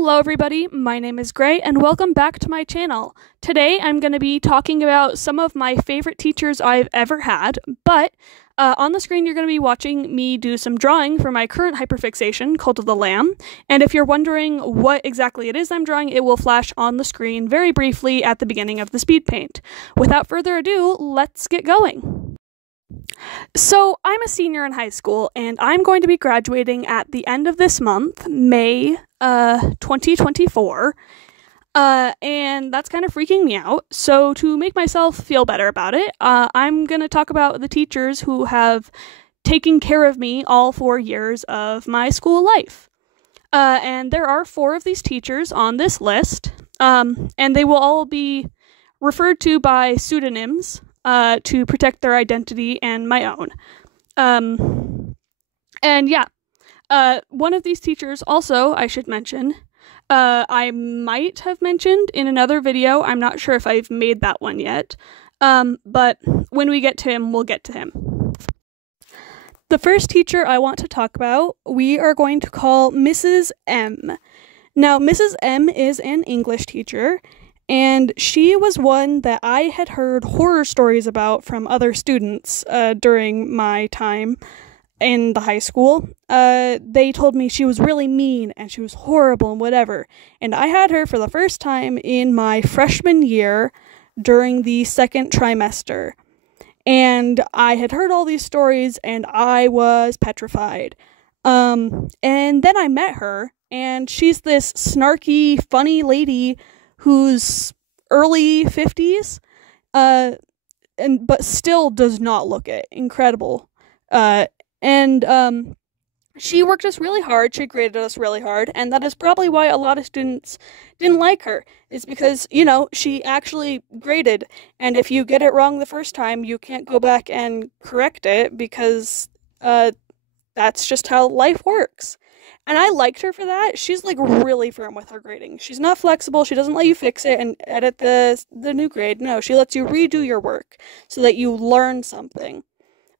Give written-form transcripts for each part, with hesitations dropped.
Hello everybody, my name is Gray and welcome back to my channel. Today I'm going to be talking about some of my favorite teachers I've ever had, but on the screen you're going to be watching me do some drawing for my current hyperfixation, Cult of the Lamb, and if you're wondering what exactly it is I'm drawing, it will flash on the screen very briefly at the beginning of the speed paint. Without further ado, let's get going. So, I'm a senior in high school, and I'm going to be graduating at the end of this month, May 2024, and that's kind of freaking me out. So, to make myself feel better about it, I'm going to talk about the teachers who have taken care of me all 4 years of my school life. And there are 4 of these teachers on this list, and they will all be referred to by pseudonyms to protect their identity and my own. And yeah, one of these teachers also, I should mention, I might have mentioned in another video. I'm not sure if I've made that one yet, but when we get to him, we'll get to him. The first teacher I want to talk about, we are going to call Mrs. M. Now, Mrs. M is an English teacher, and she was one that I had heard horror stories about from other students during my time in the high school. They told me she was really mean and she was horrible and whatever. And I had her for the first time in my freshman year during the second trimester. And I had heard all these stories and I was petrified. And then I met her, and she's this snarky, funny lady who's early 50s, but still does not look it. Incredible. She worked us really hard, she graded us really hard, and that is probably why a lot of students didn't like her, is because, you know, she actually graded, and if you get it wrong the first time, you can't go back and correct it, because, that's just how life works. And I liked her for that. She's like really firm with her grading. She's not flexible. She doesn't let you fix it and edit the new grade. No, she lets you redo your work so that you learn something,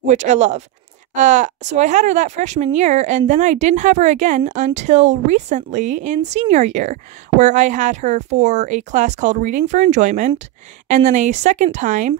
which I love. So I had her that freshman year, and then I didn't have her again until recently in senior year, where I had her for a class called Reading for Enjoyment, and then a second time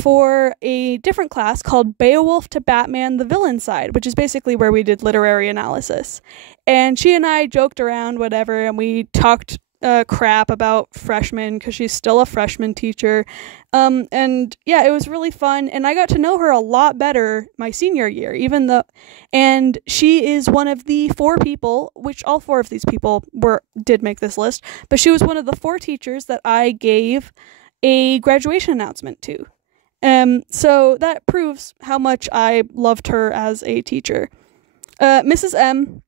for a different class called Beowulf to Batman the Villain Side, which is basically where we did literary analysis. And she and I joked around, whatever, and we talked crap about freshmen, because she's still a freshman teacher. And yeah, it was really fun, and I got to know her a lot better my senior year, and she is one of the 4 people, which all 4 of these people did make this list, but she was one of the 4 teachers that I gave a graduation announcement to. So that proves how much I loved her as a teacher. Mrs. M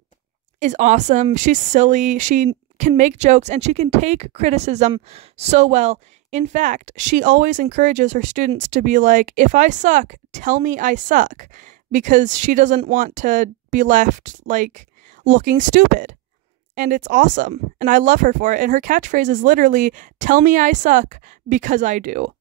is awesome. She's silly. She can make jokes, and she can take criticism so well. In fact, she always encourages her students to be like, if I suck, tell me I suck, because she doesn't want to be left, like, looking stupid. And it's awesome, and I love her for it. And her catchphrase is literally, tell me I suck, because I do.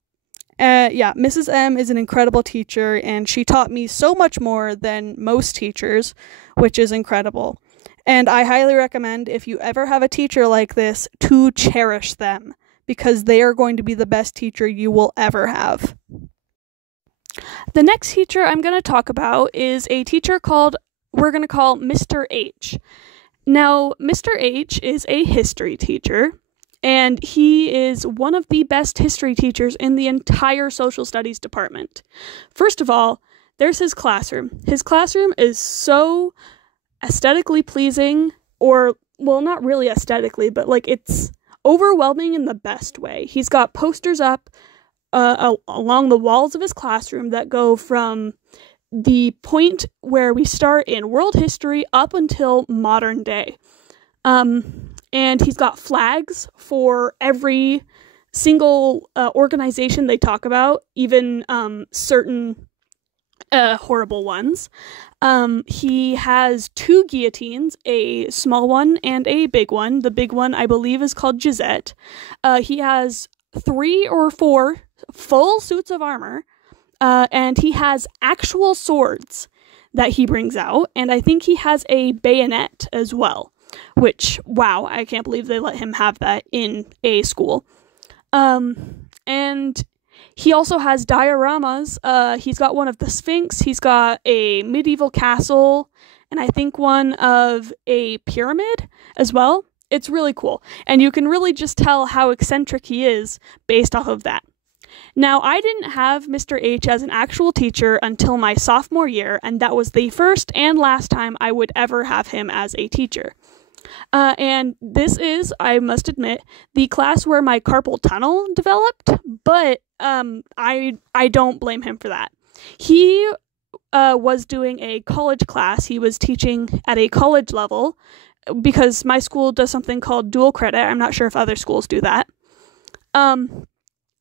Yeah, Mrs. M is an incredible teacher, and she taught me so much more than most teachers, which is incredible. And I highly recommend, if you ever have a teacher like this, to cherish them, because they are going to be the best teacher you will ever have. The next teacher I'm going to talk about is a teacher we're going to call Mr. H. Now, Mr. H is a history teacher, and he is one of the best history teachers in the entire social studies department. First of all, there's his classroom. His classroom is so aesthetically pleasing, or, well, not really aesthetically, but, like, it's overwhelming in the best way. He's got posters up along the walls of his classroom that go from the point where we start in world history up until modern day. And he's got flags for every single organization they talk about, even certain horrible ones. He has 2 guillotines, a small one and a big one. The big one, I believe, is called Gisette. He has 3 or 4 full suits of armor, and he has actual swords that he brings out, and I think he has a bayonet as well. which, wow, I can't believe they let him have that in a school. And he also has dioramas. He's got one of the Sphinx, he's got a medieval castle, and I think one of a pyramid as well. It's really cool, and you can really just tell how eccentric he is based off of that. Now, I didn't have Mr. H as an actual teacher until my sophomore year, and that was the first and last time I would ever have him as a teacher. And this is, I must admit, the class where my carpal tunnel developed, but I don't blame him for that. He was doing a college class. He was teaching at a college level because my school does something called dual credit. I'm not sure if other schools do that.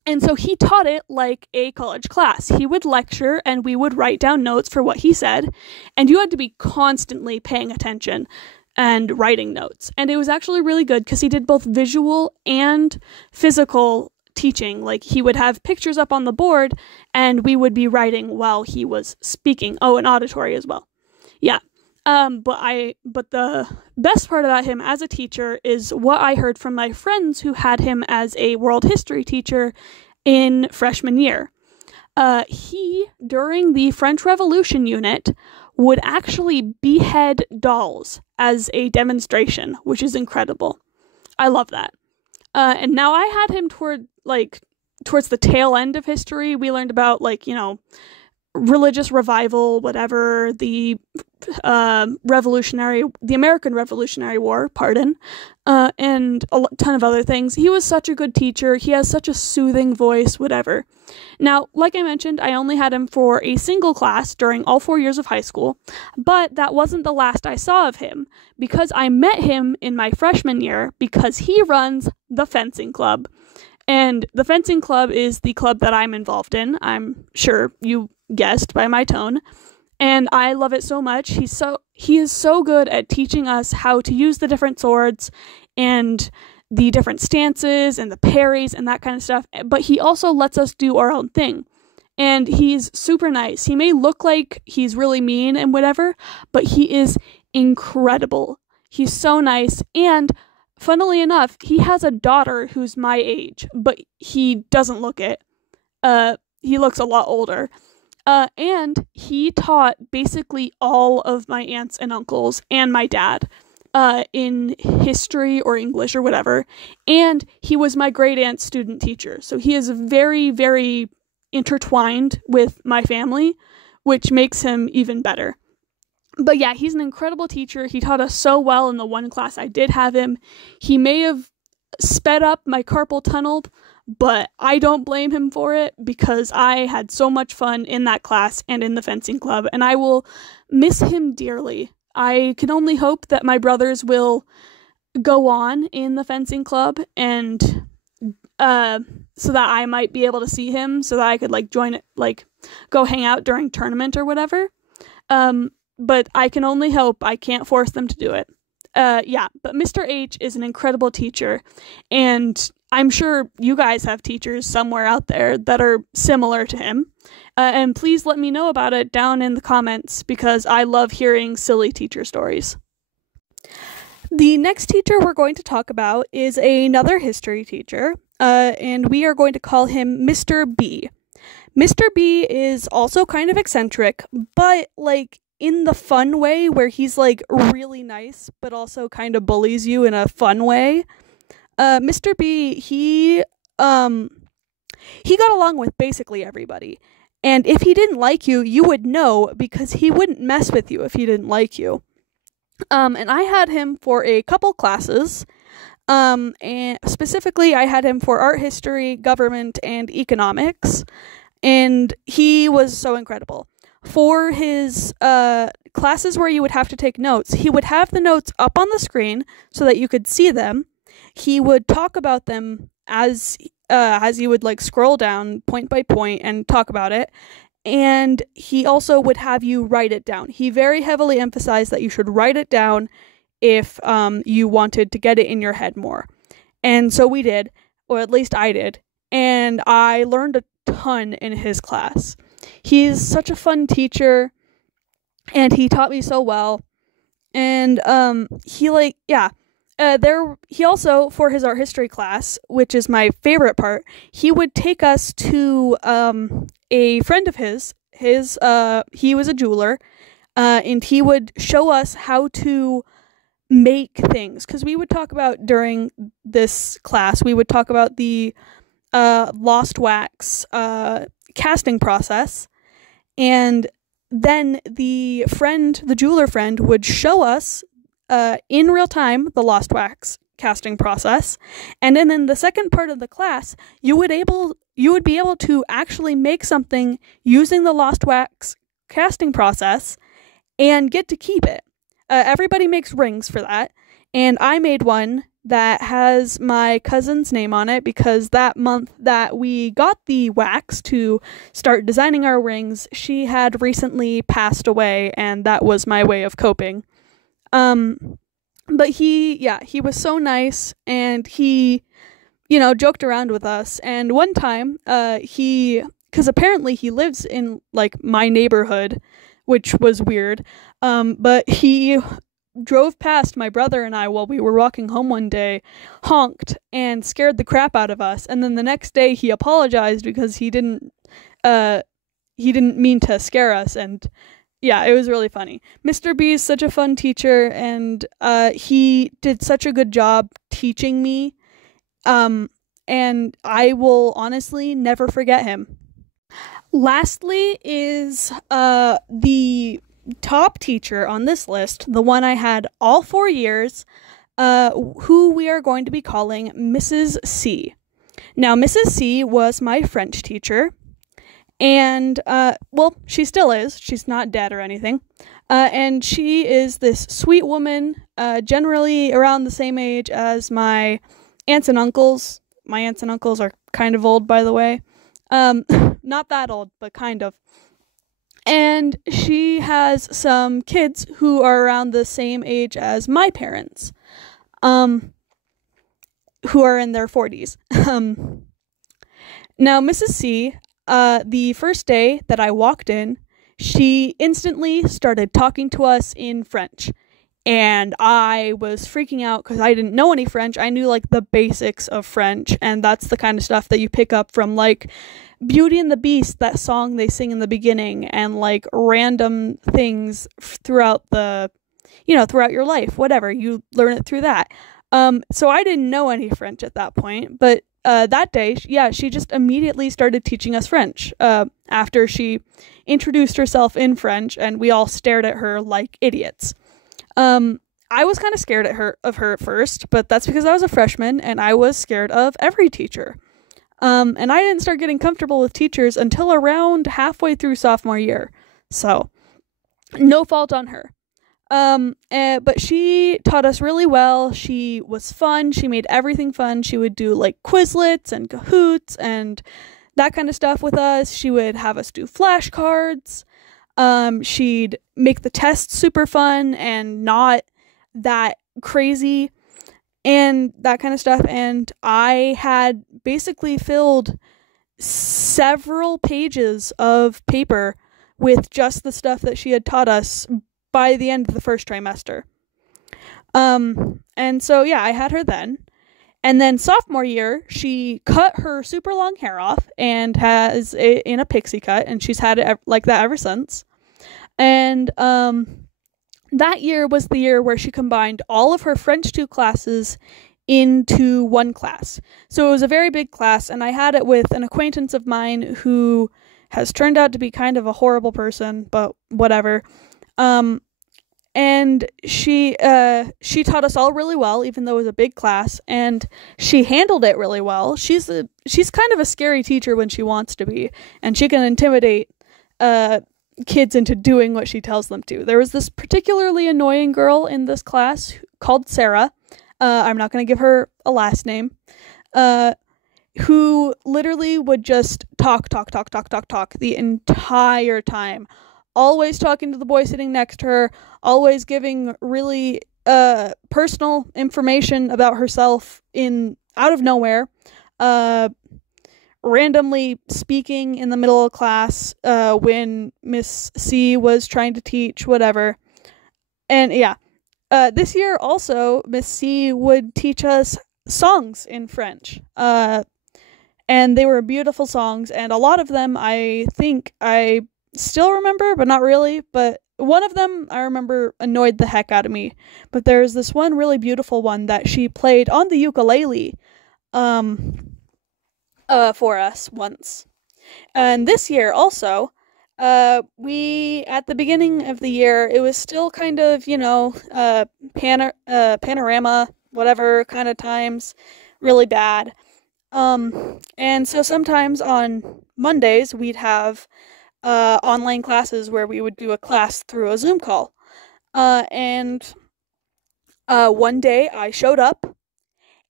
And so he taught it like a college class. He would lecture and we would write down notes for what he said, and you had to be constantly paying attention and writing notes. And it was actually really good because he did both visual and physical teaching. Like, he would have pictures up on the board and we would be writing while he was speaking. Oh, and auditory as well. Yeah. But the best part about him as a teacher is what I heard from my friends who had him as a world history teacher in freshman year. He, during the French Revolution unit, would actually behead dolls as a demonstration, which is incredible. I love that. And now I had him towards the tail end of history. We learned about, religious revival, whatever, the American Revolutionary War, and a ton of other things. He was such a good teacher. He has such a soothing voice, whatever. Now, like I mentioned, I only had him for a single class during all 4 years of high school, but that wasn't the last I saw of him, because I met him in my freshman year because he runs the fencing club. And the fencing club is the club that I'm involved in. I'm sure you guessed by my tone. And I love it so much. He is so good at teaching us how to use the different swords and the different stances and the parries and that kind of stuff. But he also lets us do our own thing. And he's super nice. He may look like he's really mean and whatever, but he is incredible. He's so nice. And funnily enough, he has a daughter who's my age, but he doesn't look it. He looks a lot older. And he taught basically all of my aunts and uncles and my dad in history or English or whatever. And he was my great aunt's student teacher. So he is very, very intertwined with my family, which makes him even better. But yeah, he's an incredible teacher. He taught us so well in the one class I did have him. He may have sped up my carpal tunnel, but I don't blame him for it because I had so much fun in that class and in the fencing club, and I will miss him dearly. I can only hope that my brothers will go on in the fencing club and so that I might be able to see him, so that I could join it, go hang out during tournament or whatever. But I can only hope. I can't force them to do it. Yeah, but Mr. H is an incredible teacher, and I'm sure you guys have teachers somewhere out there that are similar to him. And please let me know about it down in the comments, because I love hearing silly teacher stories. The next teacher we're going to talk about is another history teacher, and we are going to call him Mr. B. Mr. B is also kind of eccentric, but in the fun way, where he's really nice but also kind of bullies you in a fun way. Mr. B, he got along with basically everybody, and if he didn't like you, you would know, because he wouldn't mess with you if he didn't like you. And I had him for a couple classes, and specifically I had him for art history, government, and economics, and he was so incredible. For his classes where you would have to take notes, he would have the notes up on the screen so that you could see them. He would talk about them as you would scroll down point by point and talk about it. And he also would have you write it down. He very heavily emphasized that you should write it down if you wanted to get it in your head more. And so we did, or at least I did. And I learned a ton in his class. He's such a fun teacher, and he taught me so well, And he also, for his art history class, which is my favorite part, he would take us to a friend of his. He was a jeweler, and he would show us how to make things, because we would talk about, during this class, we would talk about the lost wax casting process, and then the jeweler friend, would show us in real time the lost wax casting process, and then in the second part of the class, you would be able to actually make something using the lost wax casting process and get to keep it. Everybody makes rings for that, and I made one that has my cousin's name on it, because that month that we got the wax to start designing our rings, she had recently passed away, and that was my way of coping. But he was so nice, and he, joked around with us. And one time, because apparently he lives in, like, my neighborhood, which was weird, but he drove past my brother and I while we were walking home one day, honked, and scared the crap out of us. And then the next day he apologized because he didn't mean to scare us. And yeah, it was really funny. Mr. B is such a fun teacher, and he did such a good job teaching me. And I will honestly never forget him. Lastly is the top teacher on this list, the one I had all 4 years, who we are going to be calling Mrs. C. Now, Mrs. C was my French teacher, and, she still is. She's not dead or anything. And she is this sweet woman, generally around the same age as my aunts and uncles. My aunts and uncles are kind of old, by the way. Not that old, but kind of. And she has some kids who are around the same age as my parents, who are in their 40s. Now, Mrs. C, the first day that I walked in, she instantly started talking to us in French. And I was freaking out because I didn't know any French. I knew, like, the basics of French, and that's the kind of stuff that you pick up from, like, Beauty and the Beast, that song they sing in the beginning, and, like, random things throughout throughout your life, whatever. You learn it through that. So I didn't know any French at that point, but that day, she just immediately started teaching us French, after she introduced herself in French, and we all stared at her like idiots. I was kind of scared of her at first, but that's because I was a freshman and I was scared of every teacher. And I didn't start getting comfortable with teachers until around halfway through sophomore year. So, no fault on her. But she taught us really well. She was fun. She made everything fun. She would do, like, Quizlets and Kahoots and that kind of stuff with us. She would have us do flashcards. She'd make the tests super fun and not that crazy and that kind of stuff. And I had basically filled several pages of paper with just the stuff that she had taught us by the end of the first trimester. And so, I had her then. And then sophomore year, she cut her super long hair off and has it in a pixie cut, and she's had it like that ever since. And that year was the year where she combined all of her French 2 classes into one class. So it was a very big class, and I had it with an acquaintance of mine who has turned out to be kind of a horrible person, but whatever. And she taught us all really well, even though it was a big class, and she handled it really well. She's kind of a scary teacher when she wants to be, and she can intimidate kids into doing what she tells them to. There was this particularly annoying girl in this class called Sarah. I'm not going to give her a last name. Who literally would just talk the entire time. Always talking to the boy sitting next to her, always giving really personal information about herself out of nowhere, randomly speaking in the middle of class when Miss C was trying to teach, whatever. And This year also, Miss C would teach us songs in French. And they were beautiful songs, and a lot of them I think I still remember, but not really. But one of them I remember annoyed the heck out of me. But there's this one really beautiful one that she played on the ukulele for us once. And this year also, we, at the beginning of the year, it was still kind of, panorama, whatever kind of times, really bad. And so sometimes on Mondays, we'd have online classes where we would do a class through a Zoom call. And one day I showed up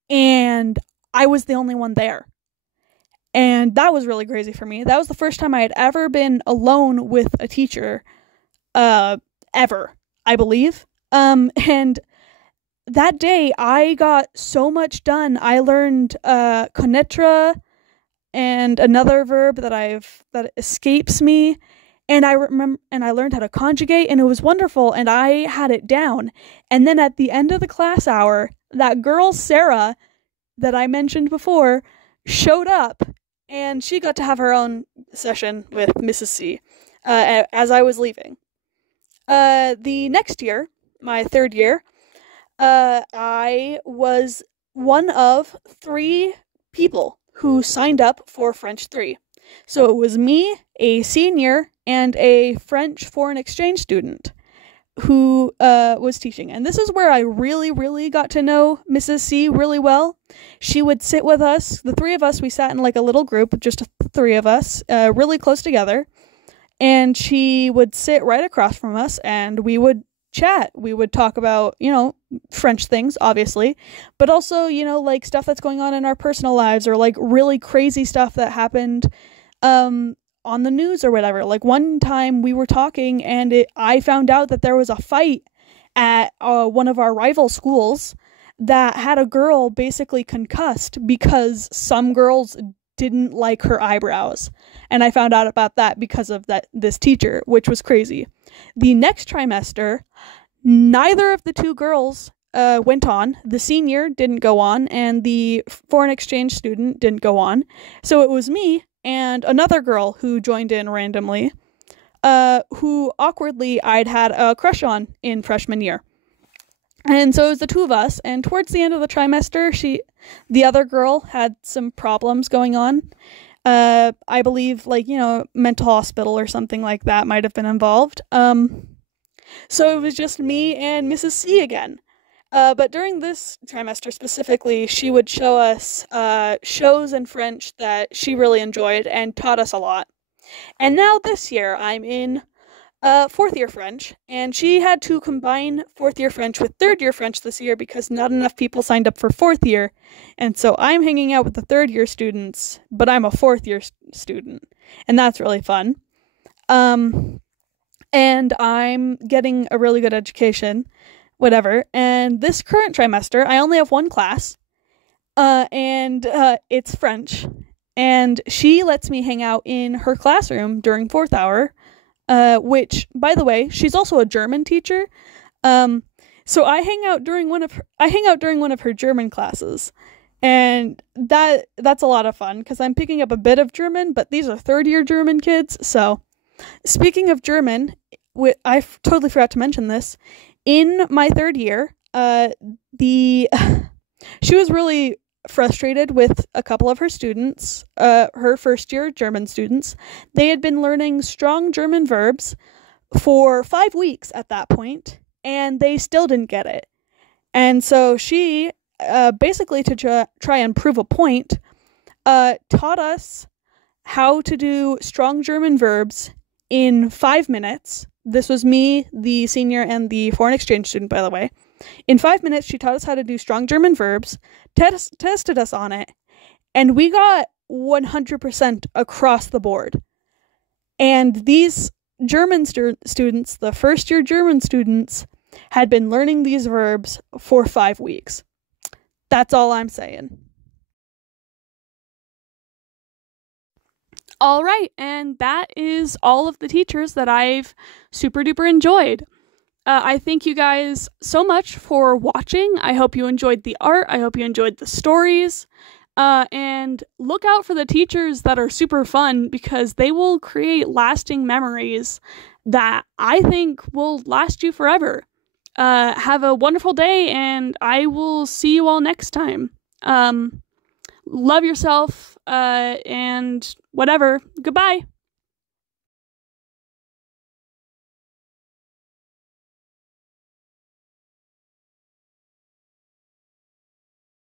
and I was the only one there. And that was really crazy for me. That was the first time I had ever been alone with a teacher, ever, I believe. And that day, I got so much done. I learned connaître and another verb that escapes me, and I learned how to conjugate, and it was wonderful, and I had it down. And then at the end of the class hour, that girl Sarah that I mentioned before showed up, and she got to have her own session with Mrs. C as I was leaving. The next year, my third year, I was one of 3 people who signed up for French 3. So it was me, a senior, and a French foreign exchange student who was teaching. And this is where I really, really got to know Mrs. C really well. She would sit with us. The 3 of us, we sat in like a little group, just 3 of us, really close together. And she would sit right across from us, and we would chat. We would talk about, French things, obviously, but also, like stuff that's going on in our personal lives, or like really crazy stuff that happened on the news or whatever. Like one time we were talking and I found out that there was a fight at one of our rival schools that had a girl basically concussed because some girls didn't like her eyebrows. And I found out about that because of this teacher, which was crazy. The next trimester, neither of the 2 girls went on. The senior didn't go on, and the foreign exchange student didn't go on. So it was me and another girl who joined in randomly, who awkwardly I'd had a crush on in freshman year. And so it was the 2 of us, and towards the end of the trimester, the other girl had some problems going on. I believe, mental hospital or something like that might have been involved. So it was just me and Mrs. C again. But during this trimester specifically, she would show us shows in French that she really enjoyed and taught us a lot. And now this year, I'm in 4th year French, and she had to combine 4th year French with 3rd year French this year because not enough people signed up for 4th year. And so I'm hanging out with the 3rd year students, but I'm a 4th year student, and that's really fun. And I'm getting a really good education, whatever. And this current trimester, I only have 1 class, and it's French. And she lets me hang out in her classroom during 4th hour, which, by the way, she's also a German teacher. So I hang out during one of her German classes, and that's a lot of fun because I'm picking up a bit of German, but these are 3rd year German kids. So speaking of German, I totally forgot to mention this. In my 3rd year, she was really frustrated with a couple of her students, her 1st year German students. They had been learning strong German verbs for 5 weeks at that point, and they still didn't get it. And so she, basically to try and prove a point, taught us how to do strong German verbs in 5 minutes. This was me, the senior, and the foreign exchange student, by the way. In 5 minutes, she taught us how to do strong German verbs, tested us on it, and we got 100% across the board. And these German students, the 1st year German students, had been learning these verbs for 5 weeks. That's all I'm saying. All right, and that is all of the teachers that I've super duper enjoyed. I thank you guys so much for watching. I hope you enjoyed the art. I hope you enjoyed the stories. And look out for the teachers that are super fun, because they will create lasting memories that I think will last you forever. Have a wonderful day, and I will see you all next time. Love yourself, and whatever. Goodbye.